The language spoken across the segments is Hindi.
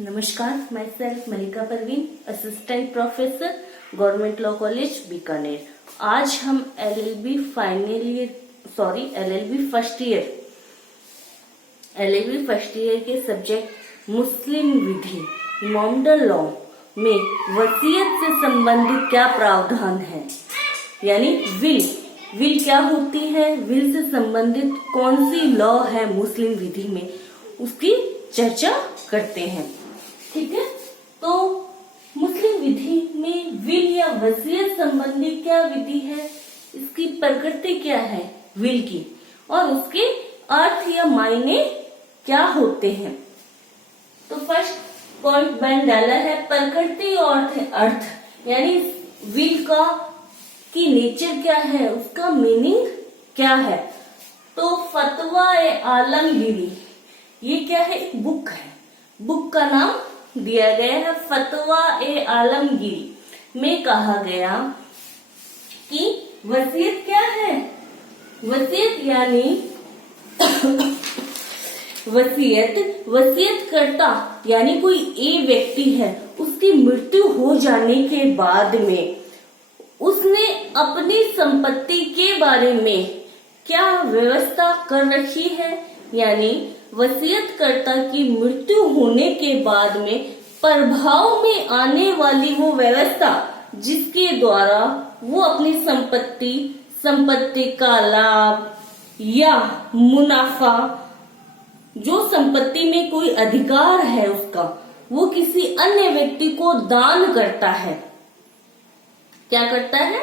नमस्कार, myself Malika Parveen, assistant professor, government law college Bikaner. आज हम एलएलबी फर्स्ट ईयर के सब्जेक्ट मुस्लिम विधि मॉडल लॉ में वसीयत से संबंधित क्या प्रावधान है, यानी विल क्या होती है, विल से संबंधित कौन सी लॉ है मुस्लिम विधि में, उसकी चर्चा करते हैं। ठीक है, तो मुस्लिम विधि में विल या वसीयत संबंधी क्या विधि है, इसकी प्रकृति क्या है विल की, और उसके अर्थ या मायने क्या होते हैं। तो फर्स्ट पॉइंट मैंने डाला है प्रकृति और अर्थ, यानी विल का की नेचर क्या है, उसका मीनिंग क्या है। तो फतवा ए आलमगीरी, ये क्या है, एक बुक है, बुक का नाम दिया गया है फतवा ए आलमगीरी में कहा गया कि वसीयत क्या है, वसीयत यानी वसीयत करता यानी कोई एक व्यक्ति है, उसकी मृत्यु हो जाने के बाद में उसने अपनी संपत्ति के बारे में क्या व्यवस्था कर रखी है, यानी वसीयतकर्ता की मृत्यु होने के बाद में प्रभाव में आने वाली वो व्यवस्था जिसके द्वारा वो अपनी संपत्ति का लाभ या मुनाफा, जो संपत्ति में कोई अधिकार है उसका, वो किसी अन्य व्यक्ति को दान करता है। क्या करता है,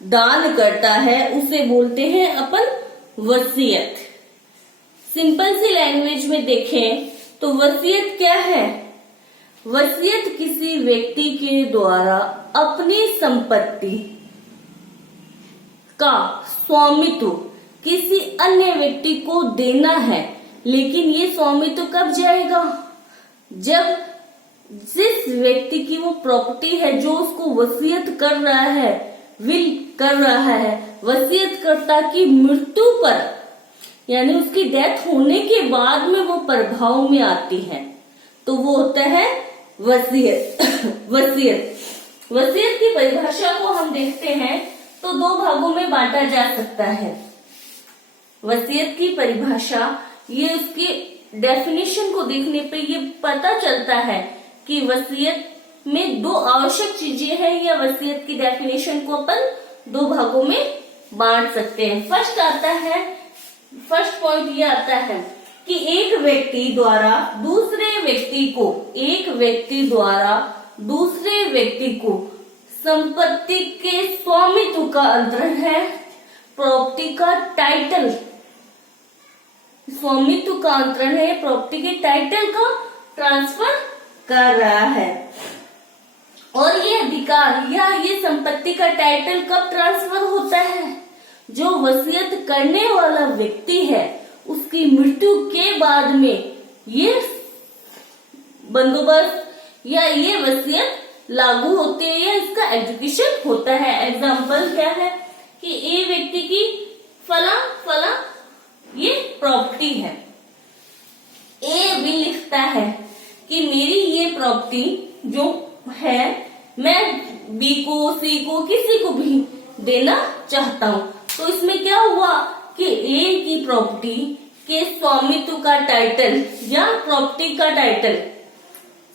दान करता है, उसे बोलते हैं अपन वसीयत। सिंपल सी लैंग्वेज में देखें तो वसीयत क्या है, वसीयत किसी व्यक्ति के द्वारा अपनी संपत्ति का स्वामित्व किसी अन्य व्यक्ति को देना है। लेकिन ये स्वामित्व कब जाएगा, जब जिस व्यक्ति की वो प्रॉपर्टी है जो उसको वसीयत कर रहा है, विल कर रहा है, वसीयतकर्ता की मृत्यु पर यानी उसकी डेथ होने के बाद में वो प्रभाव में आती है, तो वो होता है वसीयत। वसीयत की परिभाषा को हम देखते हैं तो दो भागों में बांटा जा सकता है। वसीयत की परिभाषा, ये उसकी डेफिनेशन को देखने पे ये पता चलता है कि वसीयत में दो आवश्यक चीजें हैं, या वसीयत की डेफिनेशन को अपन दो भागों में बांट सकते हैं। फर्स्ट पॉइंट ये आता है कि एक व्यक्ति द्वारा दूसरे व्यक्ति को संपत्ति के स्वामित्व का अंतरण है, प्रॉपर्टी का टाइटल, स्वामित्व का अंतरण है, प्रॉपर्टी के टाइटल का ट्रांसफर कर रहा है। और ये अधिकार या ये संपत्ति का टाइटल कब ट्रांसफर होता है, जो वसीयत करने वाला व्यक्ति है उसकी मृत्यु के बाद में ये बंदोबस्त या ये वसीयत लागू होती है या इसका एग्जीक्यूशन होता है। एग्जाम्पल क्या है कि ए व्यक्ति की फला ये प्रॉपर्टी है, ए भी लिखता है कि मेरी ये प्रॉपर्टी जो है मैं बी को, सी को, किसी को भी देना चाहता हूँ। तो इसमें क्या हुआ कि ए की प्रॉपर्टी के स्वामित्व का टाइटल या प्रॉपर्टी का टाइटल,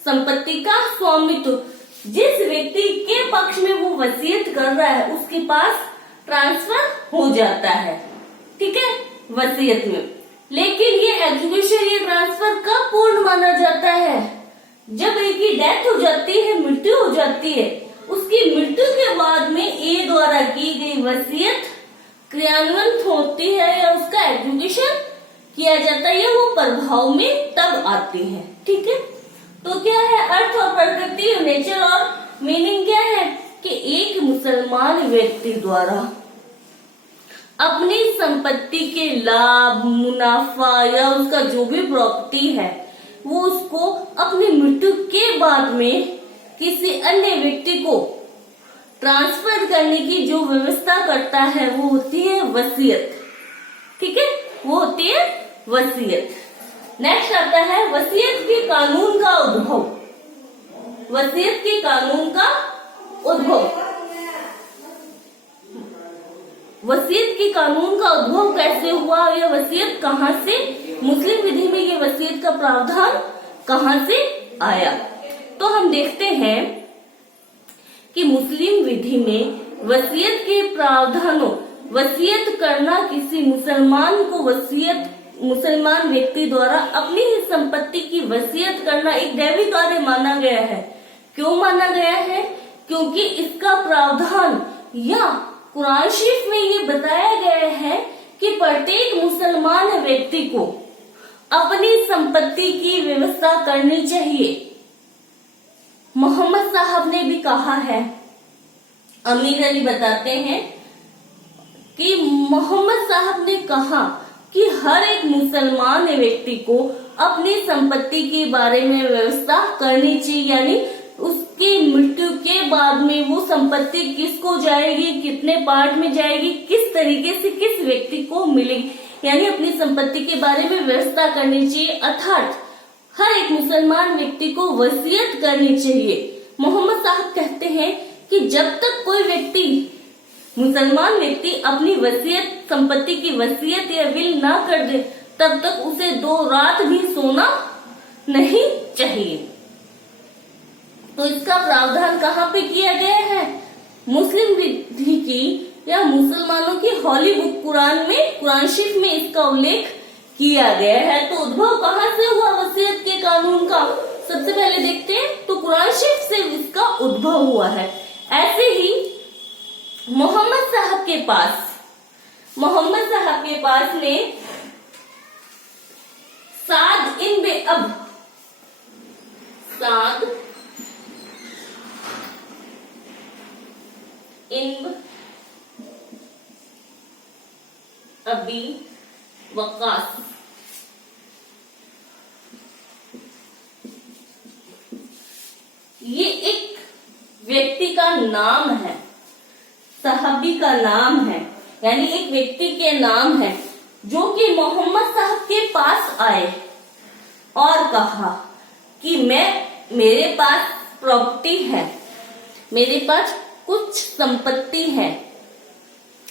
संपत्ति का स्वामित्व जिस व्यक्ति के पक्ष में वो वसीयत कर रहा है उसके पास ट्रांसफर हो जाता है। ठीक है, वसीयत में। लेकिन ये एग्जीक्यूशन, ये ट्रांसफर कब पूर्ण माना जाता है, जब ए की डेथ हो जाती है, मृत्यु हो जाती है। उसकी मृत्यु के बाद में ए द्वारा की गई वसीयत क्रियान्वित होती है या उसका एग्जीक्यूशन किया जाता है, या वो प्रभाव में तब आती है। ठीक है, तो क्या है अर्थ और प्रकृति, नेचर और मीनिंग क्या है कि एक मुसलमान व्यक्ति द्वारा अपनी संपत्ति के लाभ, मुनाफा या उसका जो भी प्रॉपर्टी है वो उसको अपनी मृत्यु के बाद में किसी अन्य व्यक्ति को ट्रांसफर करने की जो व्यवस्था करता है वो होती है वसीयत। ठीक है, वो होती है वसीयत। नेक्स्ट आता है वसीयत के कानून का उद्भव। वसीयत के कानून का उद्भव। वसीयत के कानून का उद्भव कैसे हुआ, यह वसीयत कहाँ से, मुस्लिम विधि में ये वसीयत का प्रावधान कहाँ से आया। तो हम देखते हैं कि मुस्लिम विधि में वसीयत के प्रावधानों, वसीयत करना किसी मुसलमान को मुसलमान व्यक्ति द्वारा अपनी ही संपत्ति की वसीयत करना एक दैवी कार्य माना गया है। क्यों माना गया है? क्योंकि इसका प्रावधान या कुरान शरीफ में ये बताया गया है कि प्रत्येक मुसलमान व्यक्ति को अपनी संपत्ति की व्यवस्था करनी चाहिए। मोहम्मद साहब ने भी कहा है, अमीर अली बताते हैं कि मोहम्मद साहब ने कहा कि हर एक मुसलमान व्यक्ति को अपनी संपत्ति के बारे में व्यवस्था करनी चाहिए, यानी उसकी मृत्यु के बाद में वो संपत्ति किसको जाएगी, कितने पार्ट में जाएगी, किस तरीके से किस व्यक्ति को मिलेगी, यानी अपनी संपत्ति के बारे में व्यवस्था करनी चाहिए। अर्थात हर एक मुसलमान व्यक्ति को वसीयत करनी चाहिए। मोहम्मद साहब कहते हैं कि जब तक कोई व्यक्ति, मुसलमान व्यक्ति अपनी वसीयत, संपत्ति की वसीयत या विल ना कर दे, तब तक उसे 2 रात भी सोना नहीं चाहिए। तो इसका प्रावधान कहाँ पे किया गया है? मुस्लिम विधि की या मुसलमानों की हॉली बुक कुरान में, कुरान शरीफ में इसका उल्लेख किया गया है। तो उद्भव कहाँ से हुआ वसीयत के कानून का? सबसे पहले देखते हैं तो कुरान शरीफ से इसका उद्भव हुआ है। ऐसे ही मोहम्मद साहब के पास में साद इब्न अबी वक्कास ये एक व्यक्ति का नाम है, सहाबी का नाम है, यानी एक व्यक्ति के नाम है, जो कि मोहम्मद साहब के पास आए और कहा कि मेरे पास प्रॉपर्टी है, मेरे पास कुछ संपत्ति है,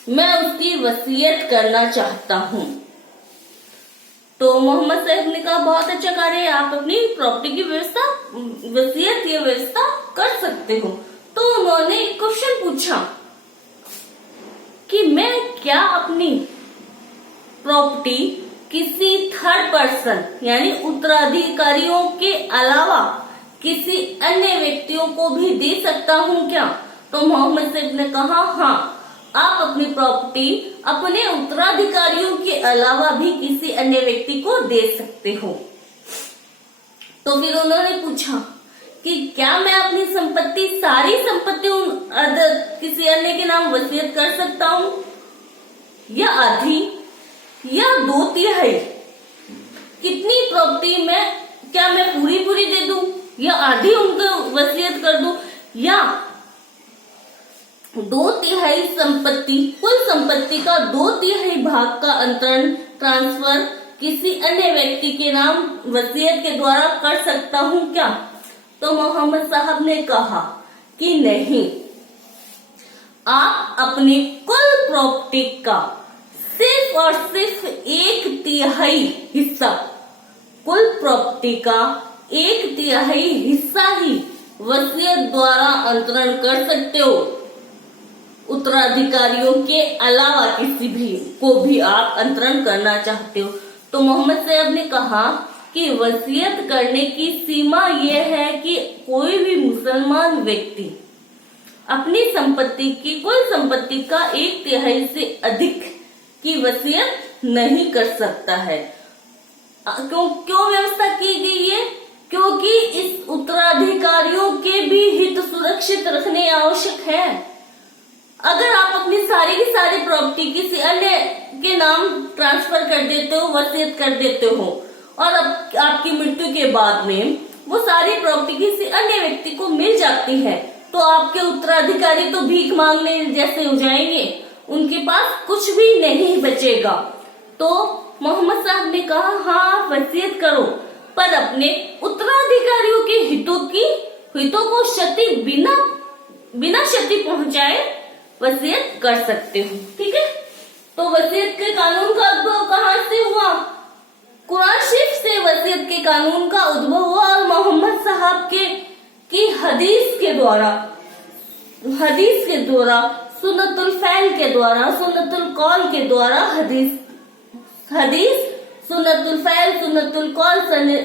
मैं उसकी वसीयत करना चाहता हूँ। तो मोहम्मद साहब ने कहा बहुत अच्छा कार्य है, आप अपनी प्रॉपर्टी की व्यवस्था, वसीयत या व्यवस्था कर सकते हो। तो उन्होंने एक क्वेश्चन पूछा कि मैं क्या अपनी प्रॉपर्टी किसी थर्ड पर्सन यानी उत्तराधिकारियों के अलावा किसी अन्य व्यक्तियों को भी दे सकता हूँ क्या? तो मोहम्मद साहब ने कहा हाँ, आप अपनी प्रॉपर्टी अपने उत्तराधिकारियों के अलावा भी किसी अन्य व्यक्ति को दे सकते हो। तो फिर उन्होंने पूछा कि क्या मैं अपनी संपत्ति, सारी संपत्ति किसी अन्य के नाम वसीयत कर सकता हूँ, या आधी, या 2/3? कितनी प्रॉपर्टी क्या मैं पूरी दे दूं, या आधी उनको वसीयत कर दूं, या 2/3 संपत्ति, कुल संपत्ति का 2/3 भाग का अंतरण, ट्रांसफर किसी अन्य व्यक्ति के नाम वसीयत के द्वारा कर सकता हूँ क्या? तो मोहम्मद साहब ने कहा कि नहीं, आप अपनी कुल प्रॉपर्टी का सिर्फ और सिर्फ 1/3 हिस्सा, कुल प्रॉपर्टी का 1/3 हिस्सा ही वसीयत द्वारा अंतरण कर सकते हो, उत्तराधिकारियों के अलावा किसी भी को भी आप अंतरण करना चाहते हो। तो मोहम्मद साहब ने कहा कि वसीयत करने की सीमा यह है कि कोई भी मुसलमान व्यक्ति अपनी संपत्ति की, कुल संपत्ति का 1/3 से अधिक की वसीयत नहीं कर सकता है। क्यों व्यवस्था की गई है? क्योंकि इस उत्तराधिकारियों के भी हित सुरक्षित रखने आवश्यक है। अगर आप अपनी सारी की सारी प्रॉपर्टी किसी अन्य के नाम ट्रांसफर कर देते हो, वसीयत कर देते हो, और अब आपकी मृत्यु के बाद में वो सारी प्रॉपर्टी किसी अन्य व्यक्ति को मिल जाती है, तो आपके उत्तराधिकारी तो भीख मांगने जैसे हो जाएंगे, उनके पास कुछ भी नहीं बचेगा। तो मोहम्मद साहब ने कहा हाँ आप वसीयत करो, पर अपने उत्तराधिकारियों के हितों को बिना क्षति पहुंचाए वसीयत कर सकते हो। ठीक है, तो वसीयत के कानून का उद्भव कहाँ से हुआ? कुरान शरीफ से वसीयत के कानून का उद्भव हुआ और मोहम्मद साहब की हदीस के द्वारा सुन्नतुल फैल के द्वारा, सुन्नतुल कौल के द्वारा, हदीस सुन्नतुल फैल, सुन्नतुल कौल,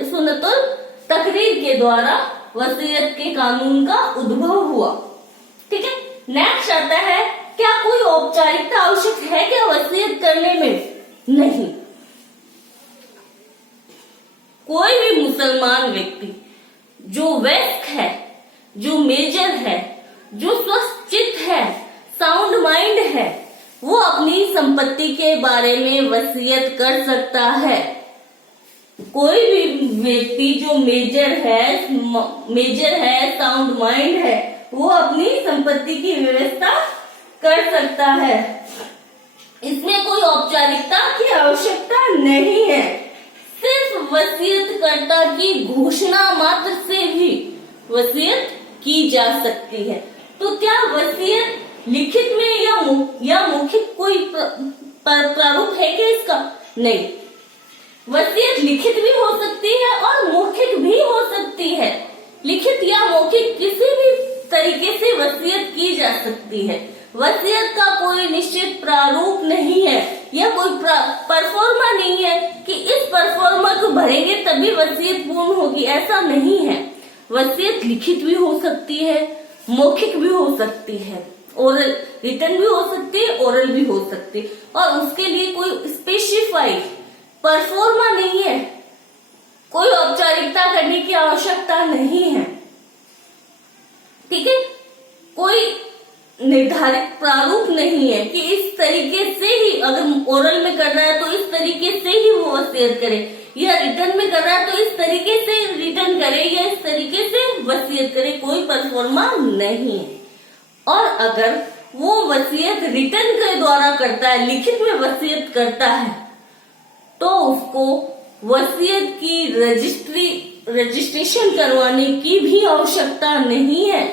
सुन्नतुल तकरीर के द्वारा वसीयत के कानून का उद्भव हुआ। ठीक है, नेक्स्ट आता है, क्या कोई औपचारिकता आवश्यक है क्या वसीयत करने में? नहीं। कोई भी मुसलमान व्यक्ति जो वयस्क है, जो मेजर है, जो स्वस्थ चित्त है, साउंड माइंड है, वो अपनी संपत्ति के बारे में वसीयत कर सकता है। कोई भी व्यक्ति जो मेजर है, साउंड माइंड है, वो अपनी संपत्ति की व्यवस्था कर सकता है। इसमें कोई औपचारिकता की आवश्यकता नहीं है। सिर्फ वसीयतकर्ता की घोषणा मात्र से भी वसीयत की जा सकती है। तो क्या वसीयत लिखित में या मौखिक कोई प्रारूप है क्या इसका? नहीं। वसीयत लिखित भी हो सकती है और मौखिक भी हो सकती है। लिखित या मौखिक किसी भी तरीके से वसीयत की जा सकती है। वसीयत का कोई निश्चित प्रारूप नहीं है या कोई परफॉर्मा नहीं है कि इस परफॉर्मा को भरेंगे तभी वसीयत पूर्ण होगी, ऐसा नहीं है। वसीयत लिखित भी हो सकती है, मौखिक भी हो सकती है, ओरल रिटर्न भी हो सकती है, ओरल भी हो सकती है, और उसके लिए कोई स्पेसिफाइड परफॉर्मा नहीं है, कोई औपचारिकता करने की आवश्यकता नहीं है। ठीक है, कोई निर्धारित प्रारूप नहीं है कि इस तरीके से ही, अगर ओरल में कर रहा है तो इस तरीके से ही वो वसीयत करे, या रिटर्न में कर रहा है तो इस तरीके से रिटर्न करे, या इस तरीके से वसीयत करे, कोई परफॉर्मा नहीं है। और अगर वो वसीयत रिटर्न के द्वारा करता है, लिखित में वसीयत करता है, तो उसको वसीयत की रजिस्ट्रेशन करवाने की भी आवश्यकता नहीं है।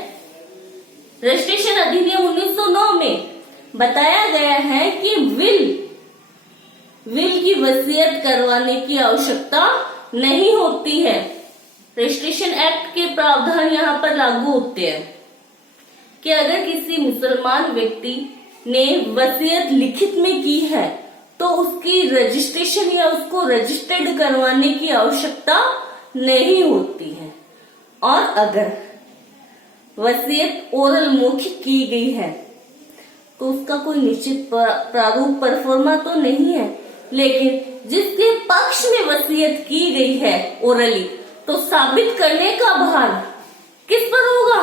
रजिस्ट्रेशन अधिनियम 1909 में बताया गया है कि विल की वसीयत करवाने की आवश्यकता नहीं होती है। रजिस्ट्रेशन एक्ट के प्रावधान यहाँ पर लागू होते हैं कि अगर किसी मुसलमान व्यक्ति ने वसीयत लिखित में की है तो उसकी रजिस्ट्रेशन या उसको रजिस्टर्ड करवाने की आवश्यकता नहीं होती है। और अगर वसीयत ओरल मौखिक की गई है तो उसका कोई निश्चित प्रारूप परफॉर्मा तो नहीं है, लेकिन जिसके पक्ष में वसीयत की गई है ओरली, तो साबित करने का भार किस पर होगा?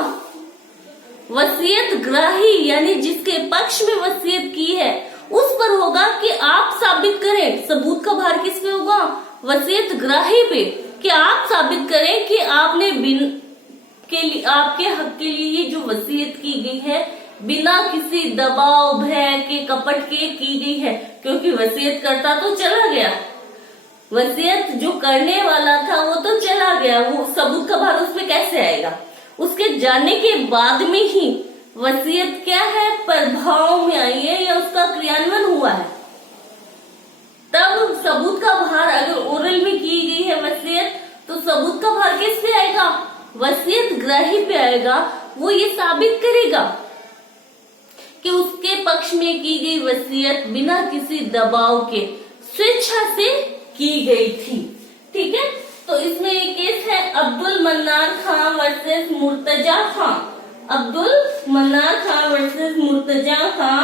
वसीयत ग्राही यानी जिसके पक्ष में वसीयत की है उस पर होगा कि आप साबित करें। सबूत का भार किस पे होगा? वसीयत ग्राही पे, कि आप साबित करें कि आपने आपके हक के लिए जो वसीयत की गई है बिना किसी दबाव, भय के, कपट के की गई है। क्योंकि वसीयत करता तो चला गया, वसीयत जो करने वाला था वो तो चला गया, वो सबूत का भार उसमें कैसे आएगा? उसके जाने के बाद में ही वसीयत क्या है, प्रभाव में आई है या उसका क्रियान्वयन हुआ है, तब सबूत का भार, अगर ओरल में की गई है वसीयत, तो सबूत का भार किस पे आएगा? वसीयत ग्राही पे आएगा। वो ये साबित करेगा कि उसके पक्ष में की गई वसीयत बिना किसी दबाव के स्वेच्छा से की गई थी। ठीक है, तो इसमें एक केस है अब्दुल मन्नार खां वर्सेस मुर्तजा खां। अब्दुल मन्नार खां वर्सेस मुर्तजा खां,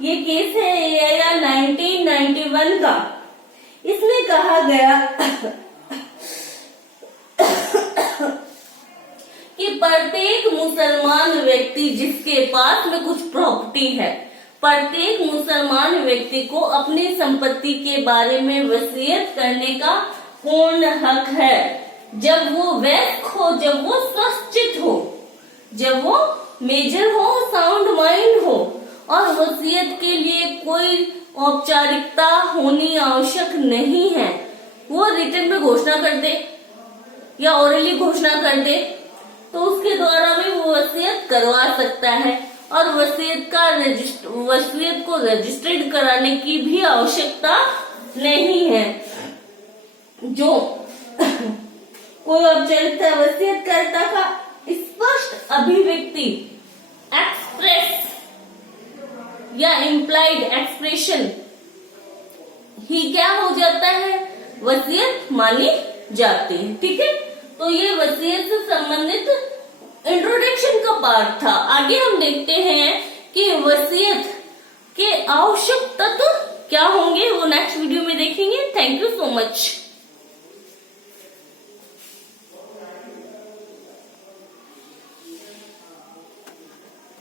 ये केस है 1991 का। इसमें कहा गया कि प्रत्येक मुसलमान व्यक्ति जिसके पास में कुछ प्रॉपर्टी है, प्रत्येक मुसलमान व्यक्ति को अपनी संपत्ति के बारे में वसीयत करने का पूर्ण हक है। जब वो वयस्क हो, जब वो स्वस्थ हो, जब वो मेजर हो, साउंड माइंड हो, और वसीयत के लिए कोई औपचारिकता होनी आवश्यक नहीं है। वो रिटन में घोषणा कर दे या ओरली घोषणा कर दे तो उसके द्वारा भी वो वसीयत करवा सकता है, और वसीयत को रजिस्टर्ड कराने की भी आवश्यकता नहीं है। जो कोई औपचारिकता वसीयतकर्ता का स्पष्ट अभिव्यक्ति एक्सप्रेस या इम्प्लाइड एक्सप्रेशन ही क्या हो जाता है, वसीयत मानी जाती है। ठीक है, तो ये वसीयत से संबंधित इंट्रोडक्शन का पार्ट था। आगे हम देखते हैं कि वसीयत के आवश्यक तत्व क्या होंगे, वो नेक्स्ट वीडियो में देखेंगे। Thank you so much.